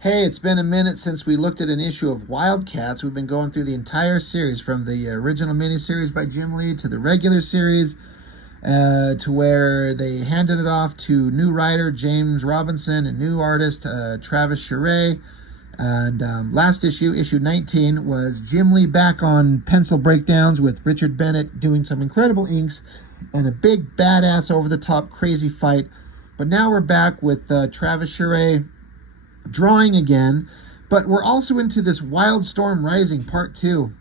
Hey, it's been a minute since we looked at an issue of Wildcats. We've been going through the entire series from the original miniseries by Jim Lee to the regular series to where they handed it off to new writer James Robinson and new artist Travis Charest. And last issue, issue 19, was Jim Lee back on pencil breakdowns with Richard Bennett doing some incredible inks and a big badass over-the-top crazy fight. But now we're back with Travis Charest drawing again, but we're also into this Wildstorm Rising Part 2.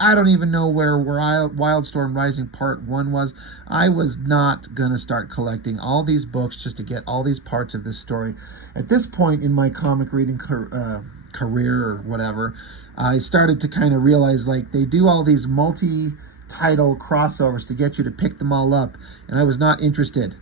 I don't even know where Wildstorm Rising Part 1 was. I was not going to start collecting all these books just to get all these parts of this story. At this point in my comic reading career or whatever, I started to kind of realize, like, they do all these multi-title crossovers to get you to pick them all up, and I was not interested.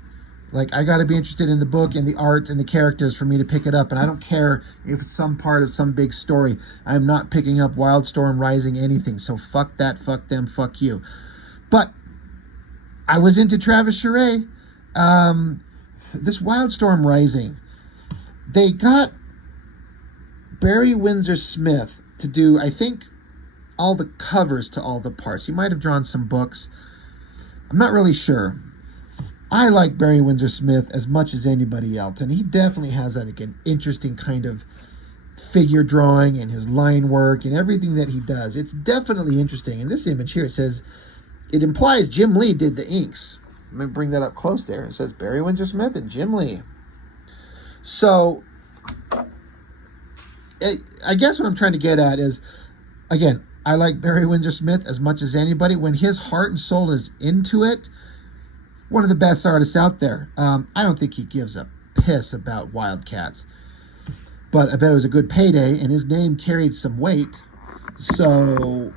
Like, I got to be interested in the book and the art and the characters for me to pick it up. And I don't care if it's some part of some big story. I'm not picking up Wildstorm Rising anything. So fuck that, fuck them, fuck you. But I was into Travis Charest. This Wildstorm Rising, they got Barry Windsor Smith to do, I think, all the covers to all the parts. He might have drawn some books. I'm not really sure. I like Barry Windsor Smith as much as anybody else, and he definitely has like an interesting kind of figure drawing and his line work and everything that he does. It's definitely interesting. In this image here, it says, it implies Jim Lee did the inks. Let me bring that up close there. It says Barry Windsor Smith and Jim Lee. So, I guess what I'm trying to get at is, again, I like Barry Windsor Smith as much as anybody. When his heart and soul is into it, one of the best artists out there. I don't think he gives a piss about Wildcats. But I bet it was a good payday, and his name carried some weight. So,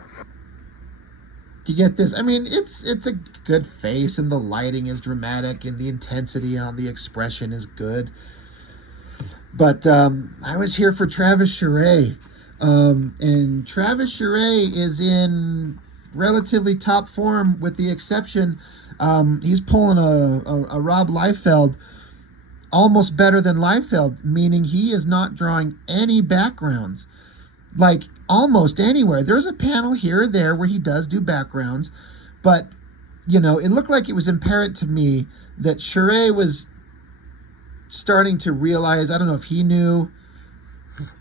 you get this. I mean, it's a good face, and the lighting is dramatic, and the intensity on the expression is good. But I was here for Travis Charest. And Travis Charest is in relatively top form, with the exception he's pulling a Rob Liefeld almost better than Liefeld, meaning he is not drawing any backgrounds, like almost anywhere. There's a panel here or there where he does do backgrounds, but you know, it looked like it was apparent to me that Charest was starting to realize, I don't know if he knew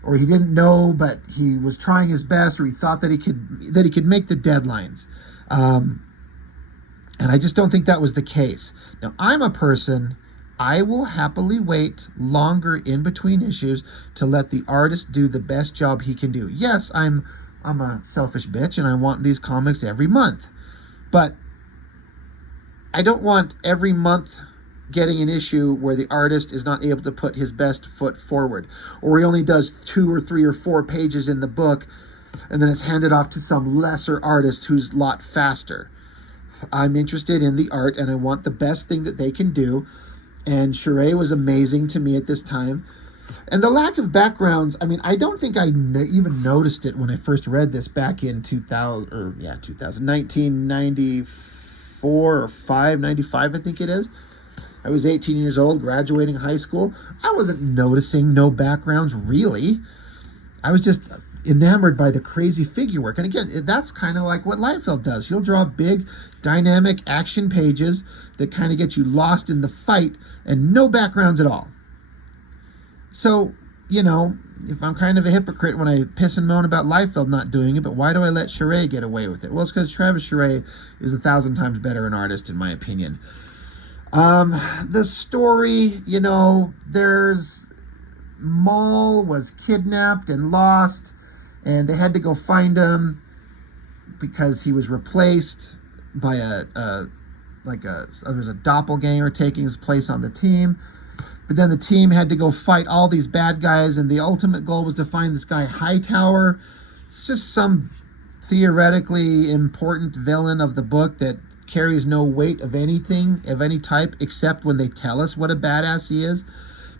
or he didn't know, but he was trying his best, or he thought that he could make the deadlines. And I just don't think that was the case. Now, I'm a person, I will happily wait longer in between issues to let the artist do the best job he can do. Yes, I'm a selfish bitch, and I want these comics every month. But I don't want every month getting an issue where the artist is not able to put his best foot forward, or he only does 2 or 3 or 4 pages in the book, and then it's handed off to some lesser artist who's a lot faster. I'm interested in the art, and I want the best thing that they can do, and Charest was amazing to me at this time. And the lack of backgrounds, I mean, I don't think I even noticed it when I first read this back in 1994 or 95, I think it is. I was 18 years old, graduating high school. I wasn't noticing no backgrounds, really. I was just enamored by the crazy figure work. And again, that's kind of like what Liefeld does. He'll draw big, dynamic action pages that kind of get you lost in the fight and no backgrounds at all. So, you know, if I'm kind of a hypocrite when I piss and moan about Liefeld not doing it, but why do I let Charest get away with it? Well, it's because Travis Charest is 1,000 times better an artist, in my opinion. The story, you know, there's Maul was kidnapped and lost, and they had to go find him because he was replaced by there's a doppelganger taking his place on the team. But then the team had to go fight all these bad guys, and the ultimate goal was to find this guy Hightower. It's just some theoretically important villain of the book that carries no weight of anything, of any type, except when they tell us what a badass he is.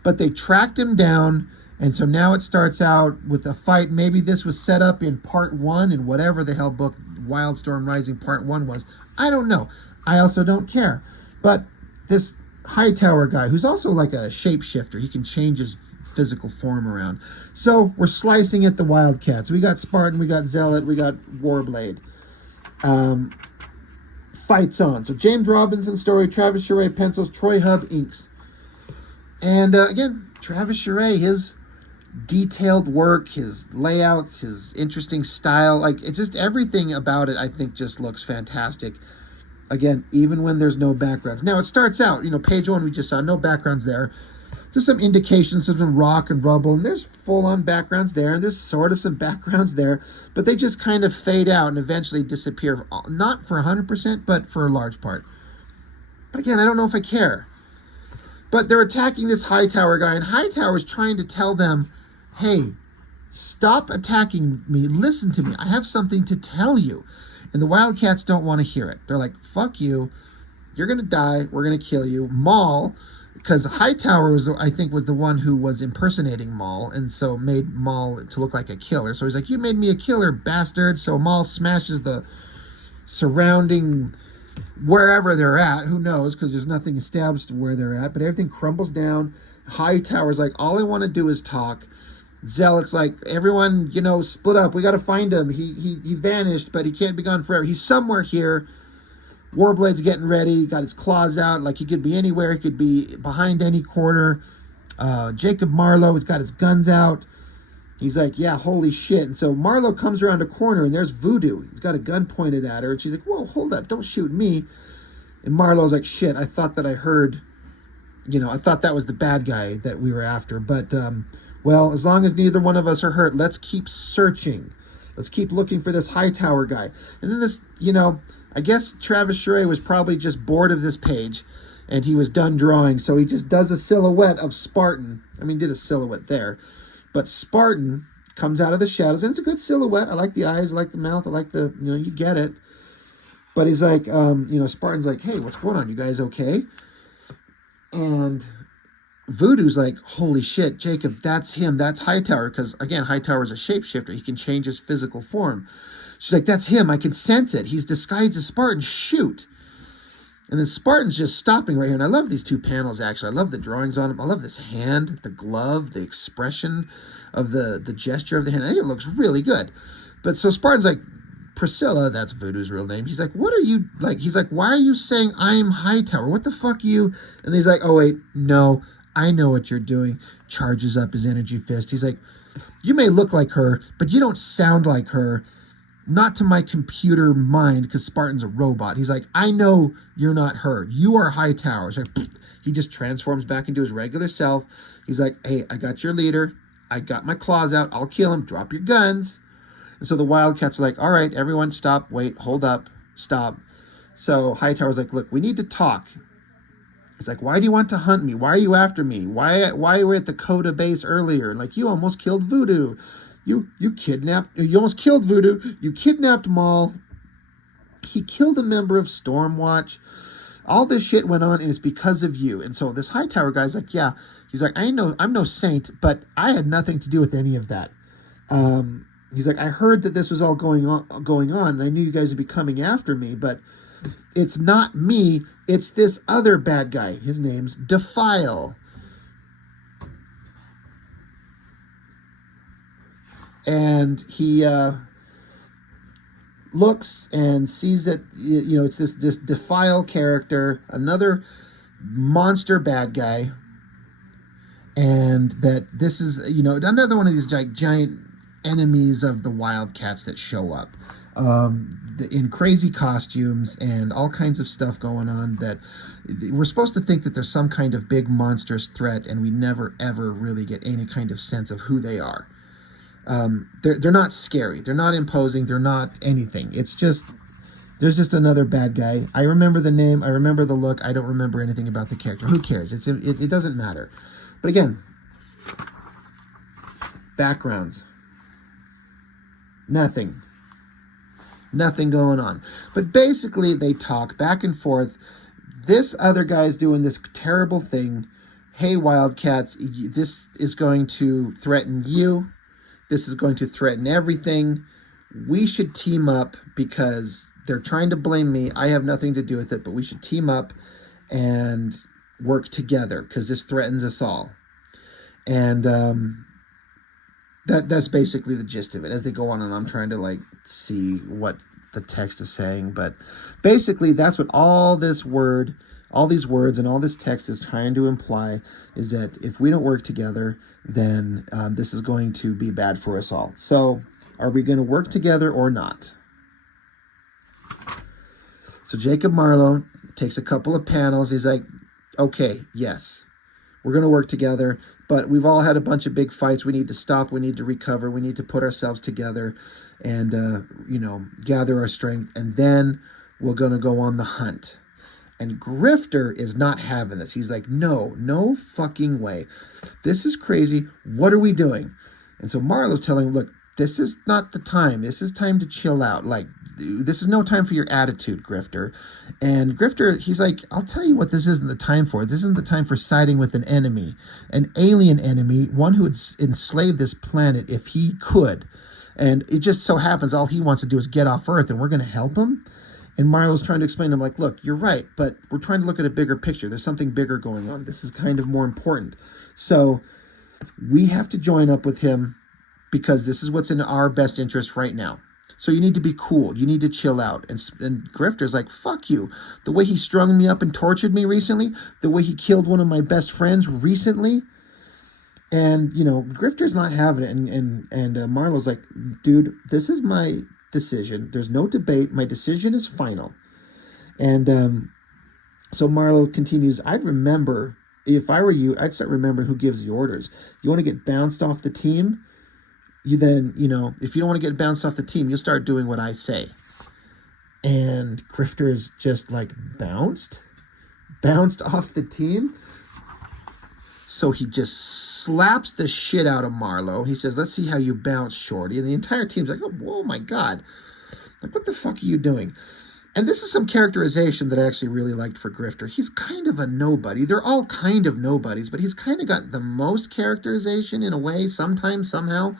But they tracked him down, and so now it starts out with a fight. Maybe this was set up in part 1 in whatever the hell book Wildstorm Rising part 1 was. I don't know. I also don't care. But this Hightower guy, who's also like a shapeshifter, he can change his physical form around. So we're slicing at the Wildcats. We got Spartan, we got Zealot, we got Warblade. Fights on. So James Robinson story, Travis Charest pencils, Troy Hub inks. And again, Travis Charest, his detailed work, his layouts, his interesting style, like it's just everything about it I think just looks fantastic. Again, even when there's no backgrounds. Now it starts out, page 1 we just saw no backgrounds there. There's some indications of some rock and rubble, and there's full-on backgrounds there, and there's sort of some backgrounds there, but they just kind of fade out and eventually disappear, not for 100%, but for a large part. But again, I don't know if I care. But they're attacking this Hightower guy, and Hightower is trying to tell them, hey, stop attacking me, listen to me, I have something to tell you. And the Wildcats don't want to hear it. They're like, fuck you, you're going to die, we're going to kill you. Maul, because Hightower, I think, was the one who was impersonating Maul, and so made Maul to look like a killer. So he's like, you made me a killer, bastard. So Maul smashes the surrounding, wherever they're at, who knows, because there's nothing established where they're at, but everything crumbles down. Hightower's like, all I want to do is talk. Zealot's like, everyone, split up. We got to find him. He vanished, but he can't be gone forever. He's somewhere here. Warblade's getting ready. Got his claws out. Like, he could be anywhere. He could be behind any corner. Jacob Marlowe has got his guns out. He's like, yeah, holy shit. And so Marlowe comes around a corner, and there's Voodoo. He's got a gun pointed at her. And she's like, whoa, hold up. Don't shoot me. And Marlowe's like, shit, I thought that I heard, I thought that was the bad guy that we were after. But, well, as long as neither one of us are hurt, let's keep searching. Let's keep looking for this Hightower guy. And then this, I guess Travis Charest was probably just bored of this page, and he was done drawing. So he just does a silhouette of Spartan. I mean, did a silhouette there. But Spartan comes out of the shadows, and it's a good silhouette. I like the eyes, I like the mouth, I like the, you get it. But he's like, Spartan's like, hey, what's going on? You guys okay? And Voodoo's like, holy shit, Jacob, that's him. That's Hightower. Because, again, Hightower's a shapeshifter. He can change his physical form. She's like, that's him. I can sense it. He's disguised as Spartan. Shoot. And then Spartan's just stopping right here. And I love these two panels, actually. I love the drawings on them. I love this hand, the glove, the expression of the gesture of the hand. I think it looks really good. But so Spartan's like, Priscilla, that's Voodoo's real name. He's like, what are you, like, he's like, why are you saying I'm Hightower? What the fuck you? And he's like, oh, wait, no, I know what you're doing. Charges up his energy fist. He's like, you may look like her, but you don't sound like her. Not to my computer mind, because Spartan's a robot. He's like, I know you're not her. You are Hightower. So he just transforms back into his regular self. He's like, hey, I got your leader. I got my claws out. I'll kill him. Drop your guns. And so the Wildcats are like, all right, everyone stop. Wait, hold up. Stop. So Hightower's like, look, we need to talk. He's like, why do you want to hunt me? Why are you after me? Why were we at the Coda base earlier? Like, you almost killed Voodoo. You almost killed Voodoo. You kidnapped Maul. He killed a member of Stormwatch. All this shit went on, and it's because of you. And so this Hightower guy's like, yeah. He's like, I'm no saint, but I had nothing to do with any of that. He's like, I heard that this was all going on, and I knew you guys would be coming after me, but it's not me. It's this other bad guy. His name's Defile. And he looks and sees that, it's this Defile character, another monster bad guy, and that this is, another one of these giant enemies of the Wildcats that show up in crazy costumes and all kinds of stuff going on, that we're supposed to think that there's some kind of big monstrous threat, and we never ever really get any kind of sense of who they are. They're not scary, they're not imposing, they're not anything. It's just, there's just another bad guy. I remember the name, I remember the look, I don't remember anything about the character. Who cares? It doesn't matter. But again, backgrounds, nothing going on. But basically they talk back and forth. This other guy's doing this terrible thing. Hey, Wildcats, this is going to threaten you. This is going to threaten everything. We should team up, because they're trying to blame me. I have nothing to do with it, but we should team up and work together, because this threatens us all. And that's basically the gist of it. As they go on, and I'm trying to like see what the text is saying, but basically that's what all these words and all this text is trying to imply, is that if we don't work together, then this is going to be bad for us all. So are we going to work together or not? So Jacob Marlowe takes a couple of panels. He's like, okay, yes, we're going to work together, but we've all had a bunch of big fights. We need to stop. We need to recover. We need to put ourselves together and, gather our strength. And then we're going to go on the hunt. And Grifter is not having this. He's like, no fucking way. This is crazy. What are we doing? And so Marlowe's telling him, look, this is not the time. This is time to chill out. Like, this is no time for your attitude, Grifter. And Grifter, he's like, I'll tell you what this isn't the time for. This isn't the time for siding with an enemy, an alien enemy, one who would enslave this planet if he could. And it just so happens all he wants to do is get off Earth, and we're going to help him? And Marlowe's trying to explain to him, like, look, you're right, but we're trying to look at a bigger picture. There's something bigger going on. This is kind of more important. So we have to join up with him because this is what's in our best interest right now. So you need to be cool. You need to chill out. And Grifter's like, fuck you. The way he strung me up and tortured me recently, the way he killed one of my best friends recently. And, Grifter's not having it. And Marlowe's like, dude, this is my decision. There's no debate. My decision is final. And so Marlowe continues, I'd remember, if I were you, I'd start remembering who gives the orders. You want to get bounced off the team? You then, if you don't want to get bounced off the team, you'll start doing what I say. And Grifter is just like, bounced off the team? So he just slaps the shit out of Marlowe. He says, let's see how you bounce, shorty. And the entire team's like, oh my God. Like, what the fuck are you doing? And this is some characterization that I actually really liked for Grifter. He's kind of a nobody. They're all kind of nobodies, but he's kind of got the most characterization in a way, sometimes, somehow.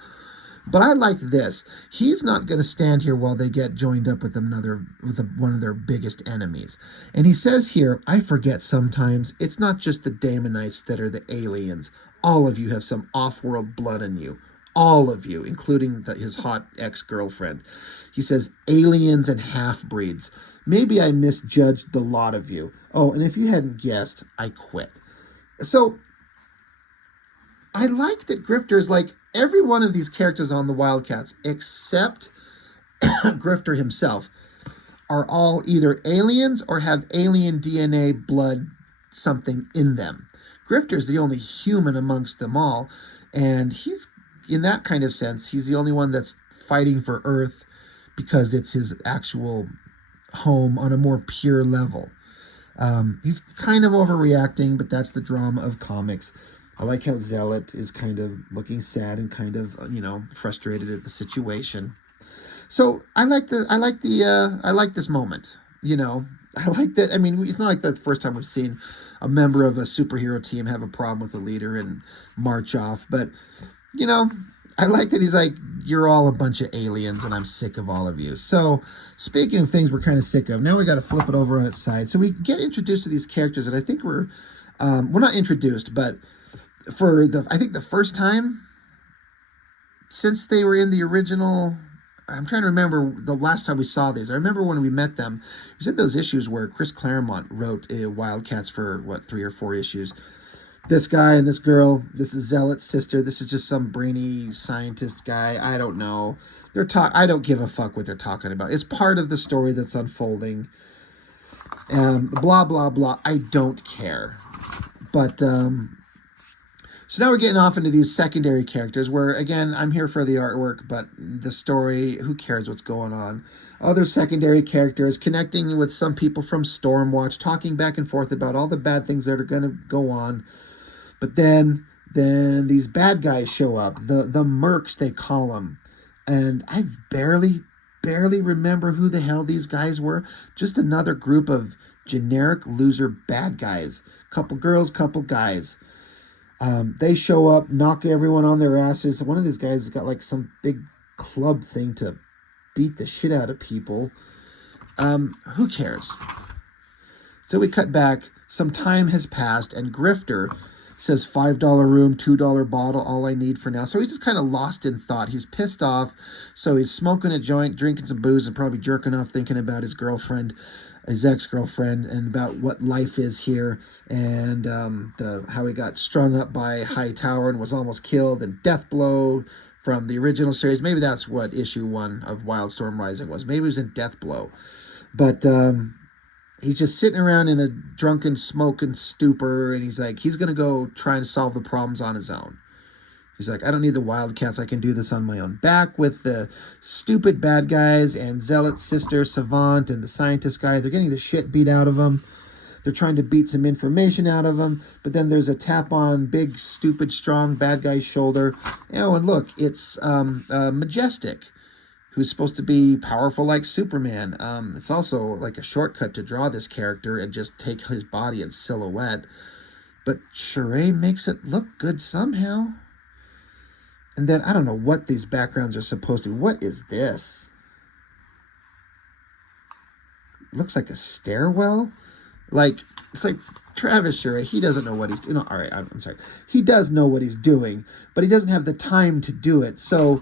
But I like this. He's not going to stand here while they get joined up with one of their biggest enemies. And he says here, I forget sometimes, it's not just the Damonites that are the aliens. All of you have some off-world blood in you. All of you, including his hot ex-girlfriend. He says, aliens and half-breeds. Maybe I misjudged the lot of you. Oh, and if you hadn't guessed, I quit. So I like that Grifter's like, every one of these characters on the Wildcats, except Grifter himself, are all either aliens or have alien DNA blood something in them. Grifter's the only human amongst them all, and he's, in that kind of sense, he's the only one that's fighting for Earth because it's his actual home on a more pure level. He's kind of overreacting, but that's the drama of comics. I like how Zealot is kind of looking sad and kind of, frustrated at the situation. So I like this moment, I like that. I mean, it's not like the first time we've seen a member of a superhero team have a problem with the leader and march off. But, I like that he's like, you're all a bunch of aliens and I'm sick of all of you. So speaking of things we're kind of sick of, now we got to flip it over on its side. So we get introduced to these characters that I think we're not introduced, but for I think the first time since they were in the original, I'm trying to remember the last time we saw these. I remember when we met them, it was in those issues where Chris Claremont wrote Wildcats for 3 or 4 issues. This guy and this girl, this is Zealot's sister. This is just some brainy scientist guy. I don't know. I don't give a fuck what they're talking about. It's part of the story that's unfolding. Blah, blah, blah. I don't care. But, so now we're getting off into these secondary characters where, again, I'm here for the artwork, but the story, who cares what's going on? Other secondary characters connecting with some people from Stormwatch, talking back and forth about all the bad things that are going to go on. But then these bad guys show up, the mercs, they call them. And I barely remember who the hell these guys were. Just another group of generic loser bad guys. Couple girls, couple guys. They show up, knock everyone on their asses. One of these guys has got like some big club thing to beat the shit out of people. Who cares? So we cut back. Some time has passed, and Grifter says $5 room, $2 bottle, all I need for now. So he's just kind of lost in thought. He's pissed off. So he's smoking a joint, drinking some booze, and probably jerking off thinking about his girlfriend, his ex-girlfriend, and about what life is here, and how he got strung up by Hightower and was almost killed, and death blow from the original series. Maybe that's what issue 1 of Wildstorm Rising was. Maybe it was in death blow. But he's just sitting around in a drunken, smoking stupor, and he's like, he's going to go try and solve the problems on his own. He's like, I don't need the Wildcats. I can do this on my own. Back with the stupid bad guys and Zealot's sister, Savant, and the scientist guy. They're getting the shit beat out of them. They're trying to beat some information out of him. But then there's a tap on big, stupid, strong bad guy's shoulder. Oh, and look, it's Majestic, who's supposed to be powerful like Superman. It's also like a shortcut to draw this character and just take his body in silhouette. But Charest makes it look good somehow. And then I don't know what these backgrounds are supposed to be. What is this? It looks like a stairwell. Like, it's like Travis Charest, he doesn't know what he's doing. All right, I'm sorry. He does know what he's doing, but he doesn't have the time to do it. So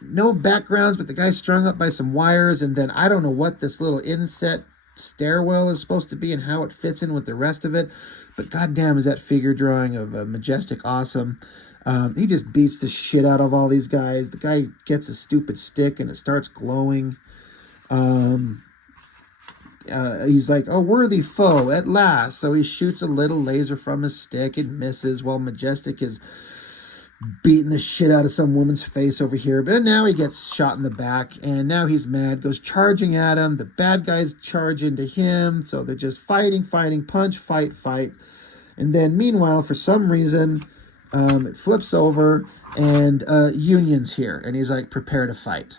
no backgrounds, but the guy's strung up by some wires, and then I don't know what this little inset stairwell is supposed to be and how it fits in with the rest of it. But goddamn, is that figure drawing of Majestic awesome. He just beats the shit out of all these guys. The guy gets a stupid stick and it starts glowing. He's like, oh, worthy foe, at last. So he shoots a little laser from his stick. It misses while Majestic is beating the shit out of some woman's face over here. But now he gets shot in the back, and now he's mad, goes charging at him. The bad guys charge into him. So they're just fighting, punch, fight. And then meanwhile, for some reason, it flips over, and Union's here. And he's like, prepare to fight.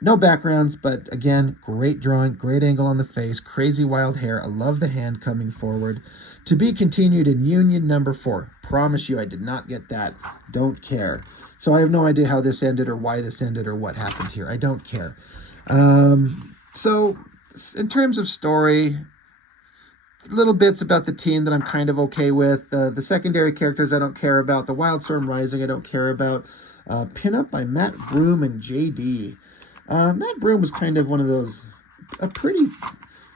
No backgrounds, but again, great drawing, great angle on the face, crazy wild hair. I love the hand coming forward. To be continued in Union number 4. Promise you I did not get that. Don't care. So I have no idea how this ended or why this ended or what happened here. I don't care. So in terms of story, little bits about the team that I'm kind of okay with. The secondary characters I don't care about. The Wildstorm Rising I don't care about. Pinup by Matt Broom and JD. Matt Broom was kind of one of those,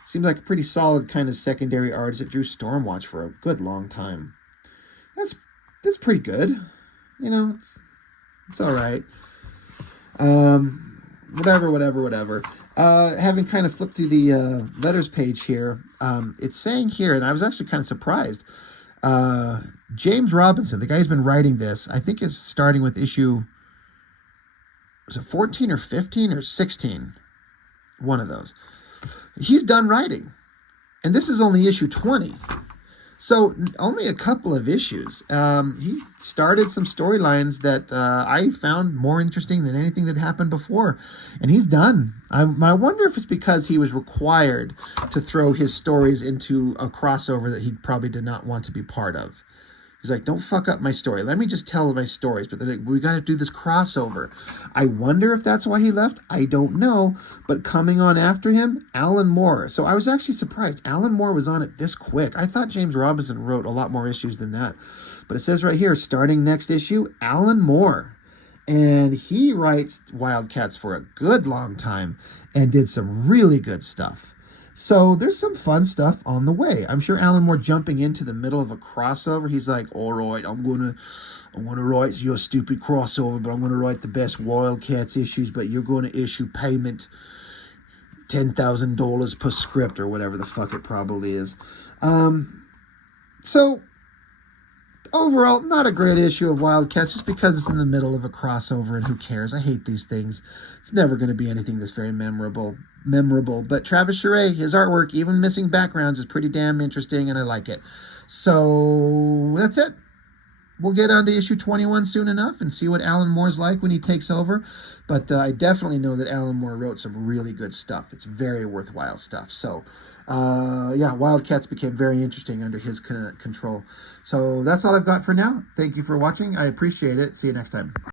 seems like a pretty solid kind of secondary artist that drew Stormwatch for a good long time. That's pretty good. You know, it's all right. Whatever. Having kind of flipped through the letters page here, it's saying here, and I was actually kind of surprised, James Robinson, the guy who's been writing this, I think is starting with issue, was it 14 or 15 or 16? One of those. He's done writing. And this is only issue 20. So only a couple of issues. He started some storylines that I found more interesting than anything that happened before. And he's done. I wonder if it's because he was required to throw his stories into a crossover that he probably did not want to be part of. He's like, don't fuck up my story. Let me just tell my stories. But they're like, we got to do this crossover. I wonder if that's why he left. I don't know. But coming on after him, Alan Moore. So I was actually surprised. Alan Moore was on it this quick. I thought James Robinson wrote a lot more issues than that. But it says right here, starting next issue, Alan Moore. And he writes Wildcats for a good long time and did some really good stuff. So there's some fun stuff on the way. I'm sure Alan Moore jumping into the middle of a crossover. He's like, all right, I'm gonna write your stupid crossover, but I'm gonna write the best Wildcats issues, but you're gonna issue payment $10,000 per script or whatever the fuck it probably is. So overall, not a great issue of Wildcats just because it's in the middle of a crossover, and who cares? I hate these things. It's never going to be anything that's very memorable. But Travis Charest, his artwork, even missing backgrounds, is pretty damn interesting, and I like it. So that's it. We'll get on to issue 21 soon enough and see what Alan Moore's like when he takes over. But I definitely know that Alan Moore wrote some really good stuff. It's very worthwhile stuff. So yeah, Wildcats became very interesting under his control. So that's all I've got for now. Thank you for watching. I appreciate it. See you next time.